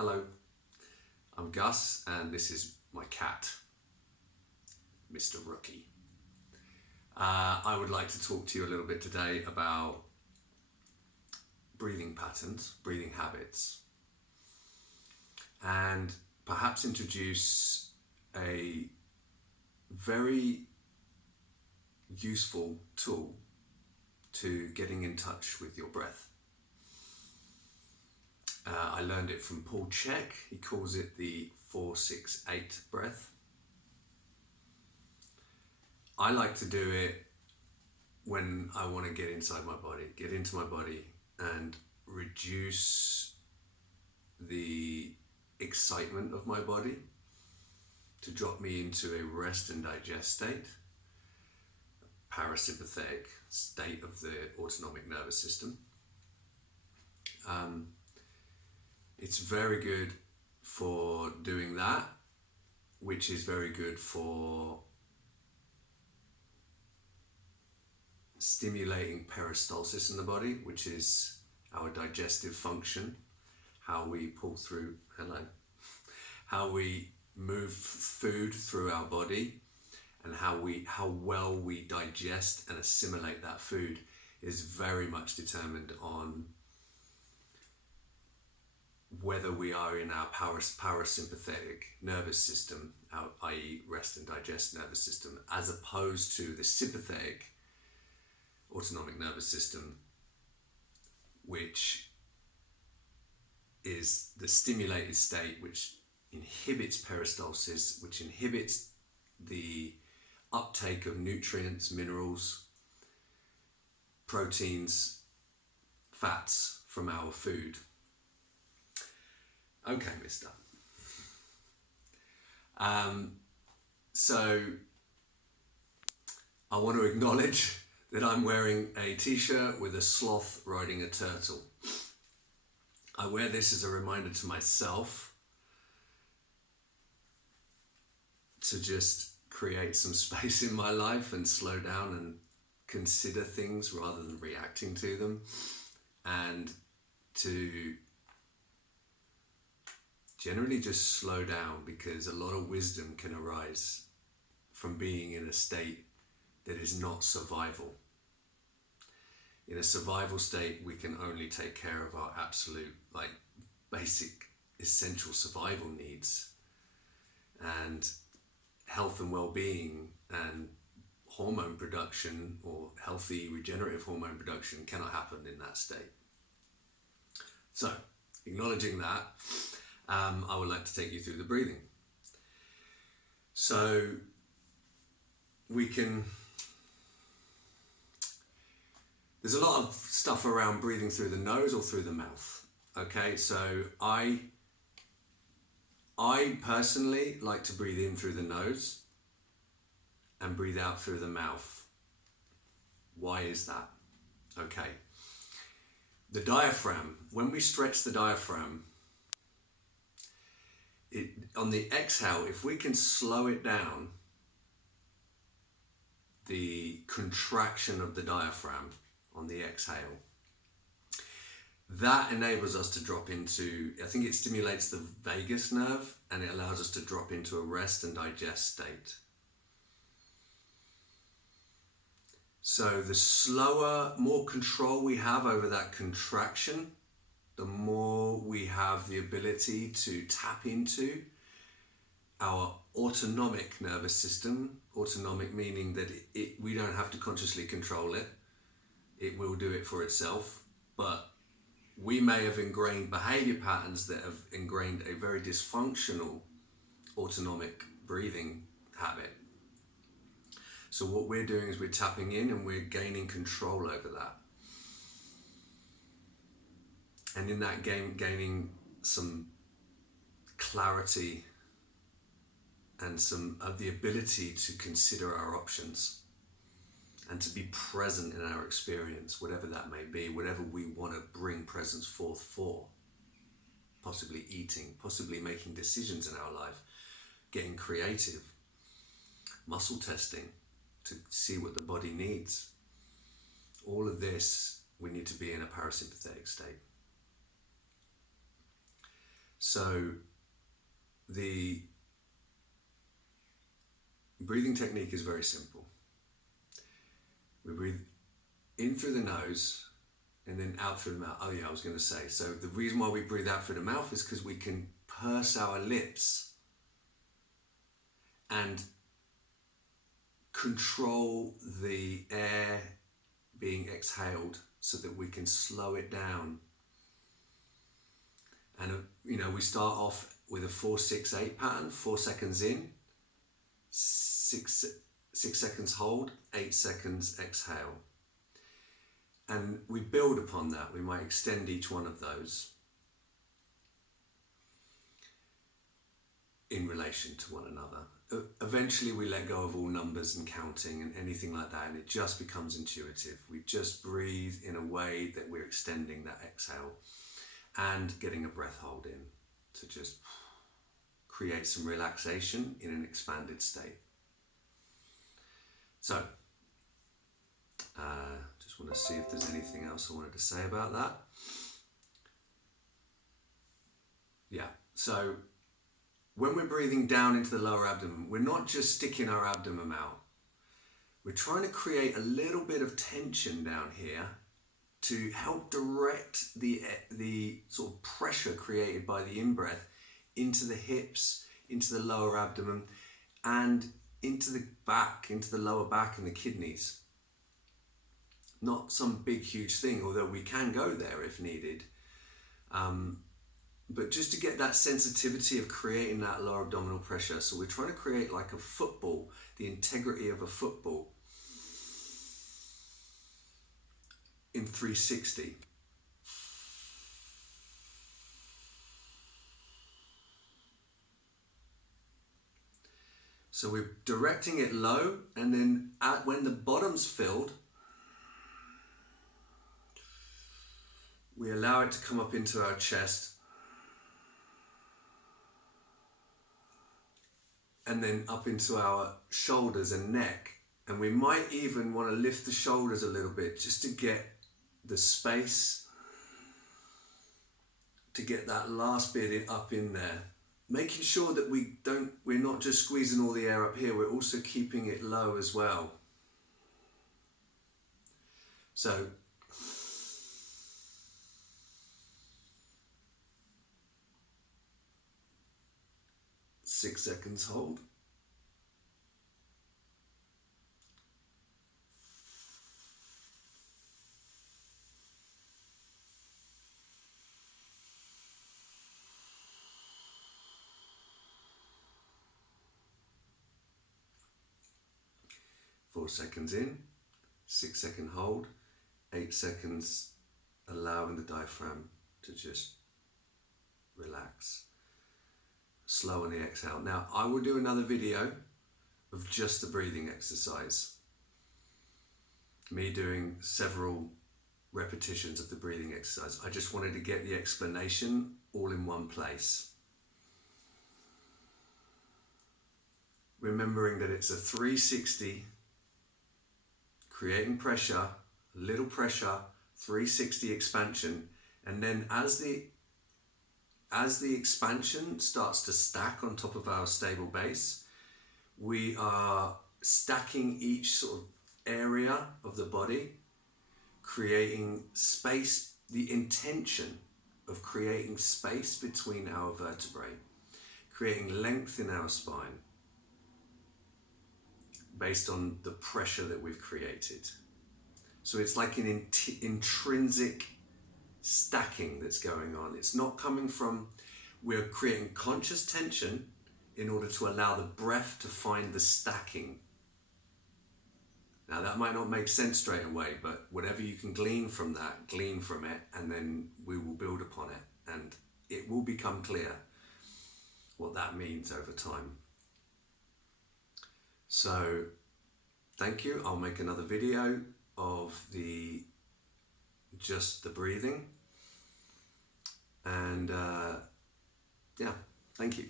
Hello, I'm Gus and this is my cat, Mr. Rookie. I would like to talk to you a little bit today about breathing patterns, breathing habits, and perhaps introduce a very useful tool to getting in touch with your breath. I learned it from Paul Chek. He calls it the 4-6-8 breath. I like to do it when I want to get inside my body, get into my body and reduce the excitement of my body to drop me into a rest and digest state, a parasympathetic state of the autonomic nervous system. It's very good for doing that, which is very good for stimulating peristalsis in the body, which is our digestive function, how we pull through, how we move food through our body, and how well we digest and assimilate that food is very much determined on whether we are in our parasympathetic nervous system, i.e. rest and digest nervous system, as opposed to the sympathetic autonomic nervous system, which is the stimulated state which inhibits peristalsis, which inhibits the uptake of nutrients, minerals, proteins, fats from our food. Okay, mister. So I want to acknowledge that I'm wearing a t-shirt with a sloth riding a turtle. I wear this as a reminder to myself to just create some space in my life and slow down and consider things rather than reacting to them, and to generally just slow down, because a lot of wisdom can arise from being in a state that is not survival. In a survival state, we can only take care of our absolute, basic, essential survival needs. And health and well-being and hormone production, or healthy regenerative hormone production, cannot happen in that state. So, acknowledging that, I would like to take you through the breathing. So, there's a lot of stuff around breathing through the nose or through the mouth. Okay, so I personally like to breathe in through the nose and breathe out through the mouth. Why is that? Okay. The diaphragm, when we stretch the diaphragm, on the exhale, if we can slow it down, the contraction of the diaphragm on the exhale, that enables us to drop into, I think it stimulates the vagus nerve, and it allows us to drop into a rest and digest state. So the slower, more control we have over that contraction, the more we have the ability to tap into our autonomic nervous system. Autonomic meaning that we don't have to consciously control it. It will do it for itself. But we may have ingrained behavior patterns that have ingrained a very dysfunctional autonomic breathing habit. So what we're doing is we're tapping in and we're gaining control over that. And in that gaining some clarity and some of the ability to consider our options and to be present in our experience, whatever that may be, whatever we want to bring presence forth for. Possibly eating, possibly making decisions in our life, getting creative, muscle testing to see what the body needs. All of this, we need to be in a parasympathetic state. So the breathing technique is very simple. We breathe in through the nose and then out through the mouth. Oh yeah, I was going to say, so the reason why we breathe out through the mouth is because we can purse our lips and control the air being exhaled so that we can slow it down. And we start off with a 4-6-8 pattern, 4 seconds in, 6 seconds hold, 8 seconds exhale. And we build upon that. We might extend each one of those in relation to one another. Eventually we let go of all numbers and counting and anything like that, and it just becomes intuitive. We just breathe in a way that we're extending that exhale and getting a breath hold in to just create some relaxation in an expanded state. So, just want to see if there's anything else I wanted to say about that. Yeah, so when we're breathing down into the lower abdomen, we're not just sticking our abdomen out. We're trying to create a little bit of tension down here to help direct the sort of pressure created by the in-breath into the hips, into the lower abdomen, and into the back, into the lower back and the kidneys. Not some big, huge thing, although we can go there if needed. But just to get that sensitivity of creating that lower abdominal pressure. So we're trying to create like a football, the integrity of a football in 360. So we're directing it low, and then when the bottom's filled, we allow it to come up into our chest and then up into our shoulders and neck. And we might even want to lift the shoulders a little bit just to get the space, to get that last bit up in there. Making sure that we're not just squeezing all the air up here, we're also keeping it low as well. So, six seconds hold. Four seconds in, 6 second hold, 8 seconds allowing the diaphragm to just relax. Slow on the exhale. Now, I will do another video of just the breathing exercise. Me doing several repetitions of the breathing exercise. I just wanted to get the explanation all in one place. Remembering that it's a 360, creating pressure, little pressure, 360 expansion, and then as the expansion starts to stack on top of our stable base, we are stacking each sort of area of the body, creating space, the intention of creating space between our vertebrae, creating length in our spine based on the pressure that we've created. So it's like an intrinsic stacking that's going on. It's not coming from, we're creating conscious tension in order to allow the breath to find the stacking. Now that might not make sense straight away, but whatever you can glean from that, glean from it, and then we will build upon it, and it will become clear what that means over time. So thank you. I'll make another video of just the breathing, and yeah, thank you.